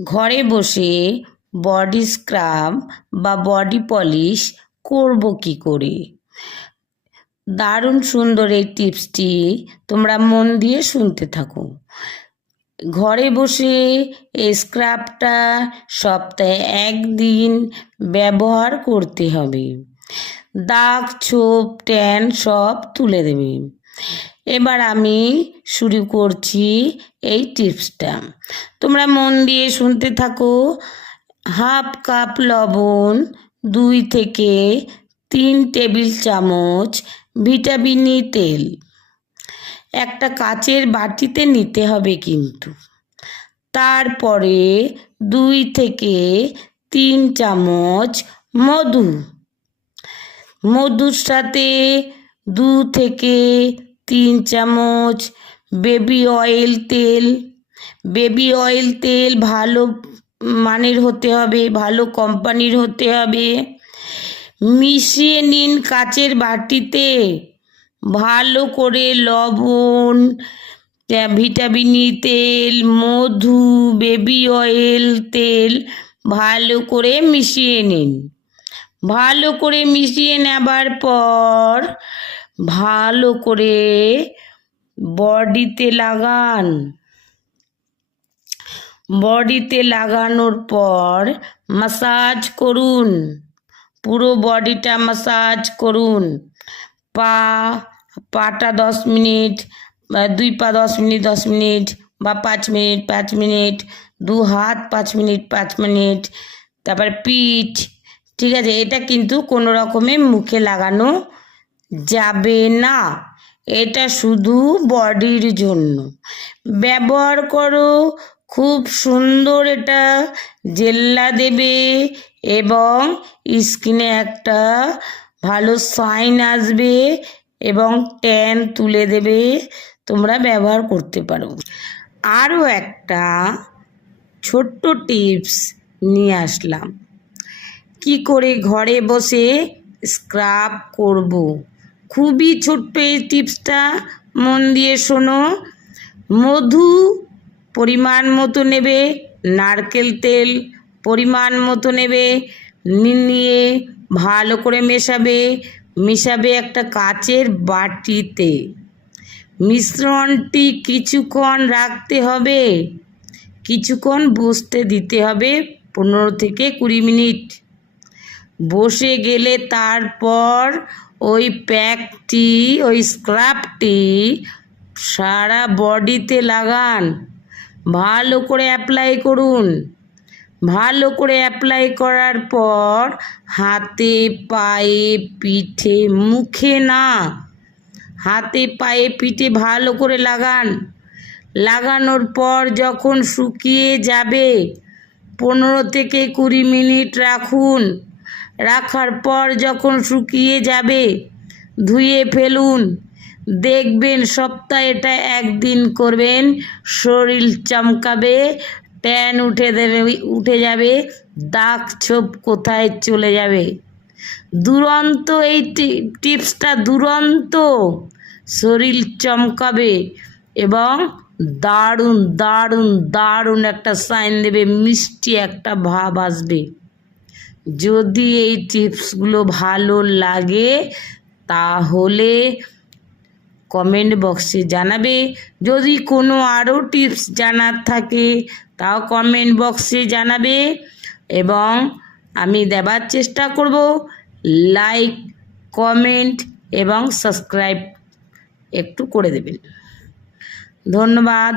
ঘরে বসে body scrub বা বডি পলিশ করব কি করে। দারুণ সুন্দর এই টিপসটি, তোমরা মন দিয়ে শুনতে থাকো। ঘরে বসে এই স্ক্রাবটা সপ্তাহে একদিন ব্যবহার করতে হবে। দাগ, ছোপ, ট্যান সব তুলে দেবে। এবার আমি শুরু করছি এই টিপসটা, তোমরা মন দিয়ে শুনতে থাকো। হাফ কাপ লবণ, 2 থেকে 3 টেবিল চামচ ভিটামিন ই তেল একটা কাচের বাটিতে নিতে হবে কিন্তু। তারপরে 2 থেকে 3 চামচ মধুর সাথে 2 থেকে 3 চামচ বেবি অয়েল তেল ভালো মানের হতে হবে, ভালো কোম্পানির হতে হবে। মিশিয়ে নিন কাচের বাটিতে। ভালো করে লবণ, ভিটামিন ই তেল, মধু, বেবি অয়েল তেল ভালো করে মিশিয়ে নিন। ভালো করে মিশিয়ে নেবার পর ভালো করে বডিতে লাগান। বডিতে লাগানোর পর মাসাজ করুন, পুরো বডিটা মাসাজ করুন। পাটা 10 মিনিট, 2 পা 10 মিনিট 10 মিনিট, বা 5 মিনিট 5 মিনিট, 2 হাত 5 মিনিট 5 মিনিট, তারপর পিঠ। ঠিক আছে, এটা কিন্তু কোনো রকমে মুখে লাগানো যাবে না, এটা শুধু বডির জন্য ব্যবহার করো। খুব সুন্দর এটা জেল্লা দেবে এবং স্কিনে একটা ভালো শাইন আসবে এবং ট্যান তুলে দেবে। তোমরা ব্যবহার করতে পারো। আরও একটা ছোট্ট টিপস নিয়ে আসলাম, কি করে ঘরে বসে স্ক্রাব করব। খুবই ছোট্ট এই টিপসটা, মন দিয়ে শোনো। মধু পরিমাণ মতো নেবে, নারকেল তেল পরিমাণ মতো নেবে, নিয়ে ভালো করে মেশাবে একটা কাচের বাটিতে। মিশ্রণটি কিছুক্ষণ রাখতে হবে, কিছুক্ষণ বসতে দিতে হবে, 15 থেকে 20 মিনিট। বসে গেলে তারপর ওই স্ক্রাবটি সারা বডিতে লাগান। ভালো করে অ্যাপ্লাই করুন। ভালো করে অ্যাপ্লাই করার পর হাতে, পায়ে, পিঠে, মুখে না, হাতে, পায়ে, পিঠে ভালো করে লাগান। লাগানোর পর যখন শুকিয়ে যাবে 15 থেকে 20 মিনিট রাখুন। রাখার পর যখন শুকিয়ে যাবে ধুয়ে ফেলুন। দেখবেন সপ্তাহে এটা একদিন করবেন, শরীর চমকাবে, ট্যান উঠে যাবে, দাগ ছোপ কোথায় চলে যাবে। দুরন্ত এই টিপসটা, দুরন্ত, শরীর চমকাবে এবং দারুণ দারুণ দারুণ একটা সাইন দেবে, মিষ্টি একটা ভাব আসবে। যদি এই টিপসগুলো ভালো লাগে তাহলে কমেন্ট বক্সে জানাবে। যদি কোনো আরও টিপস জানার থাকে তাও কমেন্ট বক্সে জানাবে এবং আমি দেবার চেষ্টা করব। লাইক, কমেন্ট এবং সাবস্ক্রাইব একটু করে দেবেন। ধন্যবাদ।